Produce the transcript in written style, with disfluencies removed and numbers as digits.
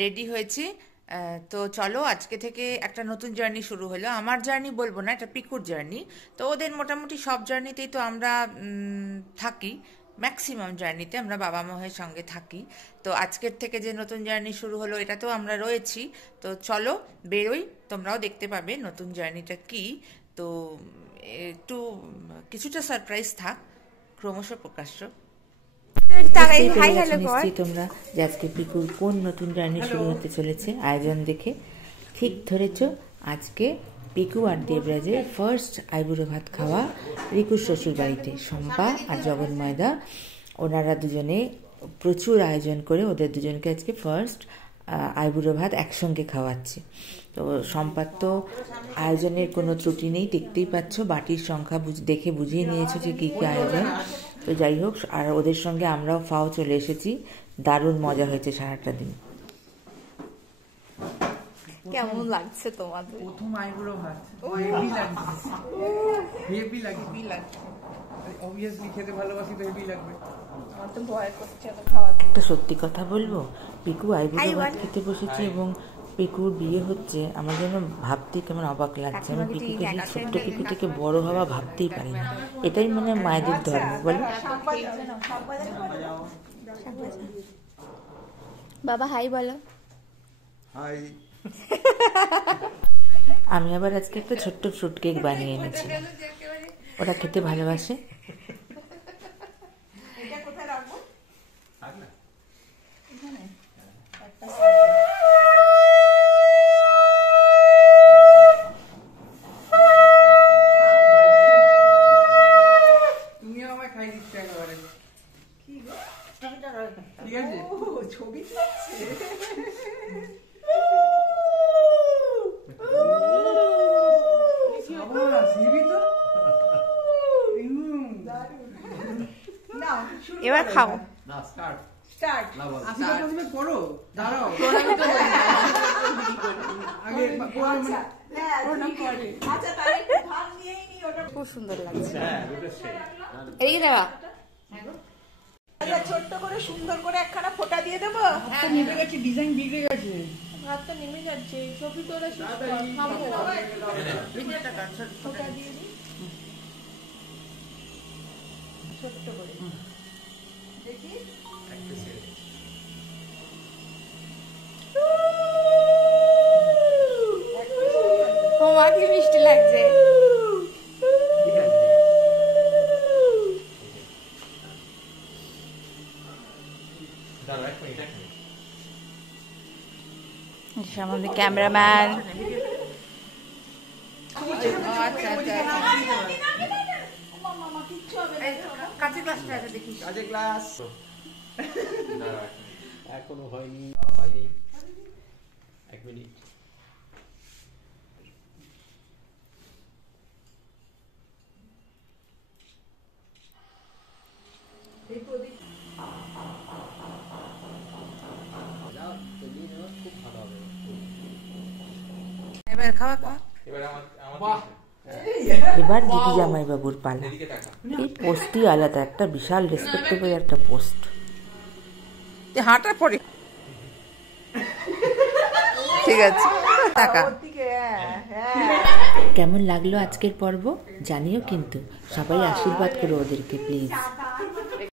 Ready হয়েছি। তো চলো আজকে থেকে একটা নতুন জার্নি শুরু হলো। আমার জার্নি বলবো না, এটা পিকুর জার্নি। তো ওদের মোটামুটি সব জার্নিতেই তো আমরা থাকি, ম্যাক্সিমাম জার্নিতে আমরা বাবা মায়ের সঙ্গে থাকি। তো আজকের থেকে যে নতুন জার্নি শুরু হলো এটাতেও আমরা রয়েছি। তো চলো বেরোই, তোমরাও দেখতে পাবে নতুন জার্নিটা কি। তো একটু কিছুটা সারপ্রাইজ থাক, ক্রমশ প্রকাশ্য। নিশ্চয়ই তোমরা যে আজকে পিকুর কোন নতুন জার্নি শুরু হতে চলেছে আয়োজন দেখে ঠিক ধরেছ। আজকে পিকু আর দেবরাজের ফার্স্ট আইবুড়ো ভাত খাওয়া রিকুর শ্বশুর বাড়িতে। শম্পা আর জগন্ময়দা ওনারা দুজনে প্রচুর আয়োজন করে ওদের দুজনকে আজকে ফার্স্ট আইবুড়ো ভাত একসঙ্গে খাওয়াচ্ছে। তো শম্পার তো আয়োজনের কোনো ত্রুটি নেই, দেখতেই পাচ্ছ বাটির সংখ্যা দেখে বুঝিয়ে নিয়েছো যে কী কী আয়োজন। তো যাই হোক, আর ওদের সঙ্গে আমরাও ফাও চলে এসেছি। দারুণ মজা হয়েছে সারাটা দিন। কেমন লাগছে তোমাদের? প্রথম আইবুড়ো ভাত হেভি লাগছে, হেভি লাগছে। অবভিয়াসলি খেতে ভালোবাসি তো হেভি লাগবে। আমার তো ভয় করছে তো খাওয়াতে। একটা সত্যি কথা বলবো, পিকু আইবুড়ো ভাত খেতে বসেছি এবং পিকুর বিয়ে হচ্ছে। আমার যেন ভাবতেই কেমন অবাক লাগছে। আমি পিকুকে সেই ছোট্ট পিকু থেকে বড় হওয়া ভাবতেই পারি না। এটাই মানে মায়েদের ধর্ম, বলো। বাবা হাই বলো। হাই। আমি আবার আজকে একটা ছোট্ট ফ্রুট কেক বানিয়ে এনেছি, ওরা খেতে ভালোবাসে। তুমিও আমায় খাই দিচ্ছ একেবারে। ঠিক আছে, ছবি এবার খাও। করো, দাঁড়াও। খুব সুন্দর লাগছে। এই দেওয়া ছোট্ট করে সুন্দর করে একখানা ফোঁটা দিয়ে দেবো। নেমে গেছে, ডিজাইন বিগড়ে গেছে। ভাতটা নেমে যাচ্ছে, ছবি তোলা ফোঁটা দিয়ে দিই ছোট্ট করে। দেখি তোমার কি মিষ্টি লাগছে। আমাদের ক্যামেরাম্যান। এখনো হয়নি, 1 মিনিট। এবার খাওয়া খাওয়া। এবার দিদি জামাই বাবুর পালা। এই পোস্টই আলাদা, একটা বিশাল রেসপেক্টেবল একটা পোস্ট। হাঁটার পরে ঠিক আছে। কেমন লাগলো আজকের পর্ব জানিও কিন্তু, সবাই আশীর্বাদ করো ওদেরকে প্লিজ।